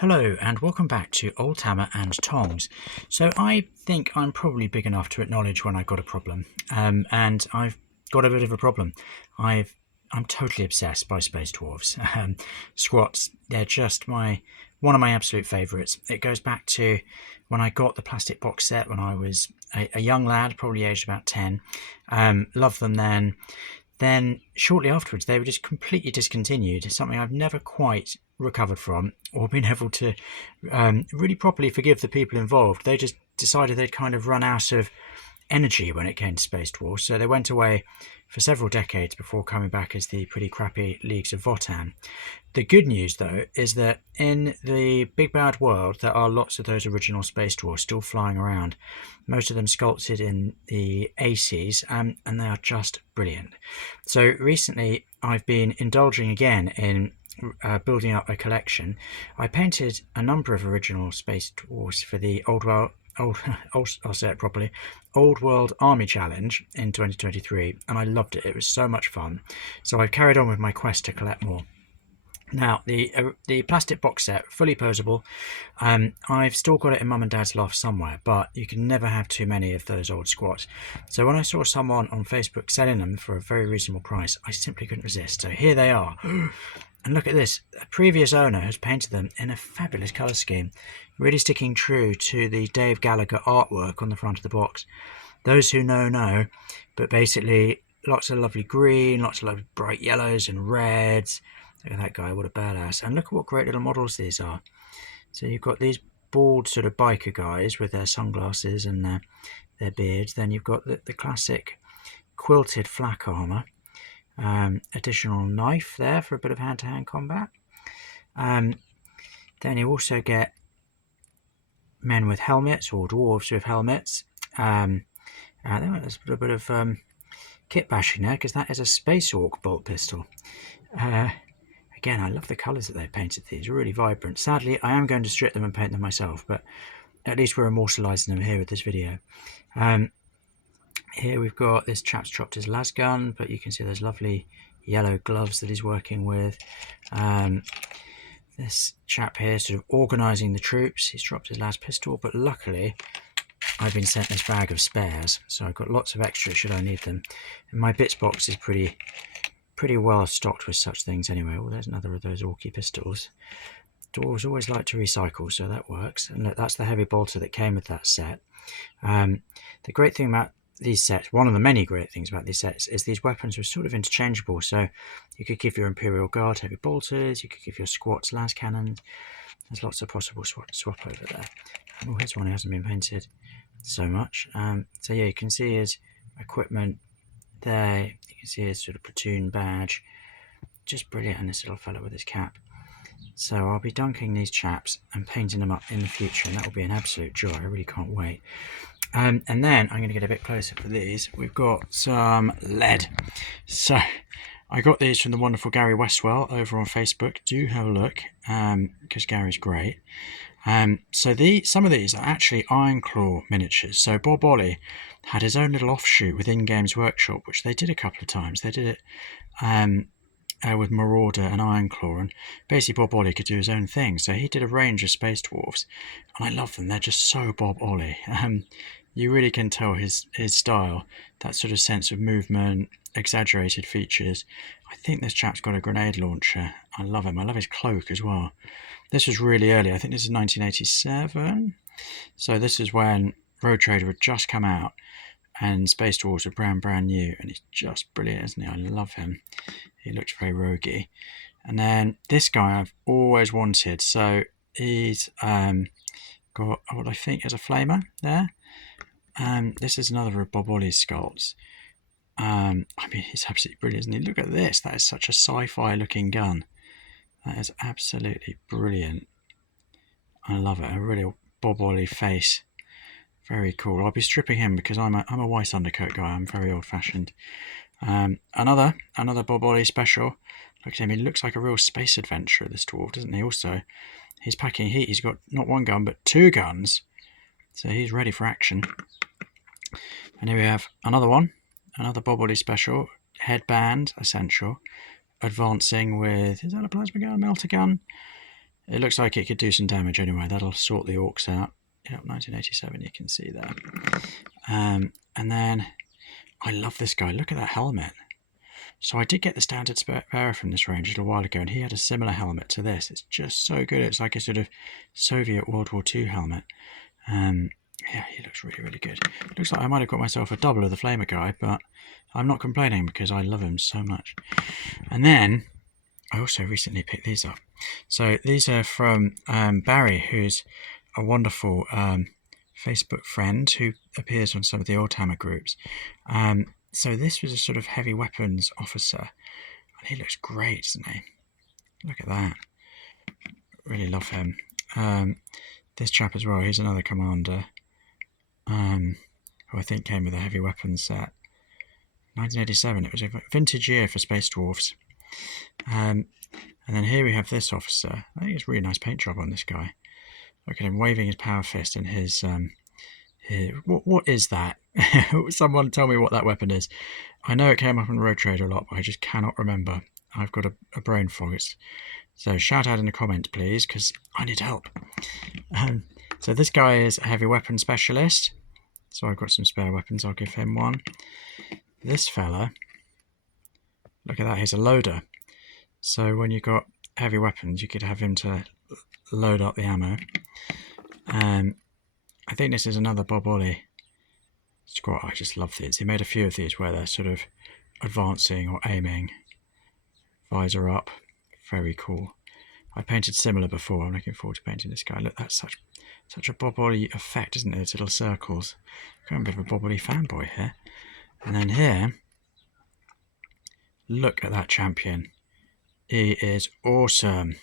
Hello and welcome back to Old Hammer and Tongs. So I think I'm probably big enough to acknowledge when I've got a problem, and I've got a bit of a problem. I'm totally obsessed by Space Dwarfs. Squats, they're just one of my absolute favourites. It goes back to when I got the plastic box set when I was a young lad, probably aged about 10. Loved them then. Then shortly afterwards, they were just completely discontinued. Something I've never quite recovered from or been able to really properly forgive the people involved. They just decided they'd kind of run out of energy when it came to Space Dwarfs, so they went away for several decades before coming back as the pretty crappy Leagues of Votan. The good news, though, is that in the big bad world, there are lots of those original Space Dwarfs still flying around, most of them sculpted in the ACs, and they are just brilliant. So recently, I've been indulging again in building up a collection. I painted a number of original Space Dwarfs for the I'll say it properly, Old World Army Challenge in 2023, and I loved it. It was so much fun. So I've carried on with my quest to collect more. Now, the plastic box set, fully posable. I've still got it in Mum and Dad's loft somewhere, but you can never have too many of those old squats. So when I saw someone on Facebook selling them for a very reasonable price, I simply couldn't resist. So here they are. And look at this. A previous owner has painted them in a fabulous colour scheme, really sticking true to the Dave Gallagher artwork on the front of the box. Those who know, but basically lots of lovely green, lots of lovely bright yellows and reds. Look at that guy, what a badass. And look at what great little models these are. So you've got these bald sort of biker guys with their sunglasses and their beards. Then you've got the classic quilted flak armour. Additional knife there for a bit of hand-to-hand combat. Then you also get men with helmets or dwarves with helmets. There's a little bit of kit bashing there because that is a Space Orc bolt pistol. Again, I love the colours that they've painted these, really vibrant. Sadly, I am going to strip them and paint them myself, but at least we're immortalising them here with this video. Here we've got this chap's dropped his las gun, but you can see those lovely yellow gloves that he's working with. This chap here sort of organising the troops. He's dropped his las pistol, but luckily I've been sent this bag of spares, so I've got lots of extras should I need them. And my bits box is pretty well stocked with such things anyway. Oh, there's another of those Orky pistols. Dwarves always like to recycle, so that works. And look, that's the heavy bolter that came with that set. The great thing about these sets, one of the many great things about these sets, is these weapons were sort of interchangeable. So you could give your Imperial Guard heavy bolters, you could give your squats las cannons. There's lots of possible swap over there. Oh, here's one who hasn't been painted so much. So yeah, you can see his equipment there. You can see his sort of platoon badge. Just brilliant. And this little fellow with his cap. So I'll be dunking these chaps and painting them up in the future, and that will be an absolute joy. I really can't wait. And then I'm going to get a bit closer for these. We've got some lead. So I got these from the wonderful Gary Westwell over on Facebook. Do have a look, because Gary's great. So some of these are actually Ironclaw miniatures. So Bob Olley had his own little offshoot within Games Workshop, which they did a couple of times. They did it with Marauder and Ironclaw, and basically Bob Olley could do his own thing. So he did a range of Space Dwarfs, and I love them. They're just so Bob Olley. You really can tell his style, that sort of sense of movement, exaggerated features. I think this chap's got a grenade launcher. I love him. I love his cloak as well. This was really early. I think this is 1987. So this is when Road Trader had just come out and Space Dwarfs were brand new, and he's just brilliant, isn't he? I love him. He looks very roguey. And then this guy I've always wanted. So he's got what I think is a flamer there. This is another of Bob Olley's sculpts. I mean, he's absolutely brilliant, isn't he? Look at this. That is such a sci-fi looking gun. That is absolutely brilliant. I love it. A real Bob Olley face. Very cool. I'll be stripping him because I'm a white undercoat guy. I'm very old-fashioned. Another Bob Olley special. Look at him. He looks like a real space adventurer, this dwarf, doesn't he? Also, he's packing heat. He's got not one gun, but two guns. So he's ready for action. And here we have another one. Another Bob Olley special. Headband, essential. Advancing with, is that a plasma gun, melter gun? It looks like it could do some damage anyway. That'll sort the orcs out. Yep, 1987, you can see there. And then I love this guy. Look at that helmet. So I did get the standard bearer from this range a little while ago, and he had a similar helmet to this. It's just so good. It's like a sort of Soviet World War II helmet. Yeah, he looks really, really good. Looks like I might have got myself a double of the Flamer guy, but I'm not complaining because I love him so much. And then I also recently picked these up. So these are from Barry, who's a wonderful Facebook friend who appears on some of the Oldhammer groups. So this was a sort of heavy weapons officer, and he looks great, doesn't he? Look at that. Really love him. This chap as well, he's another commander, who I think came with a heavy weapons set. 1987, it was a vintage year for Space Dwarfs. And then here we have this officer. I think it's a really nice paint job on this guy. Look at him waving his power fist in his... what is that? Someone tell me what that weapon is. I know it came up on Road Trader a lot, but I just cannot remember. I've got a brain fog. So shout out in the comments, please, because I need help. So this guy is a heavy weapon specialist. So I've got some spare weapons. I'll give him one. This fella, look at that. He's a loader. So when you've got heavy weapons, you could have him to load up the ammo. I think this is another Bob Olley squat. I just love these. He made a few of these where they're sort of advancing or aiming. Visor up. Very cool. I painted similar before. I'm looking forward to painting this guy. Look, that's such a Bob Olley effect, isn't it? Those little circles. I'm a bit of a Bob Olley fanboy here. And then here, look at that champion. He is awesome.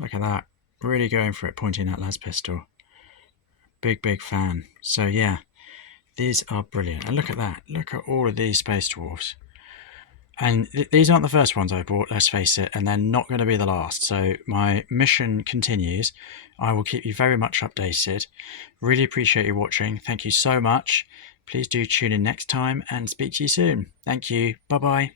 Look at that. Really going for it, pointing that las pistol. Big fan. So yeah, these are brilliant. And look at that. Look at all of these Space Dwarfs. And these aren't the first ones I bought, let's face it, and they're not going to be the last. So my mission continues. I will keep you very much updated. Really appreciate you watching. Thank you so much. Please do tune in next time and speak to you soon. Thank you. Bye-bye.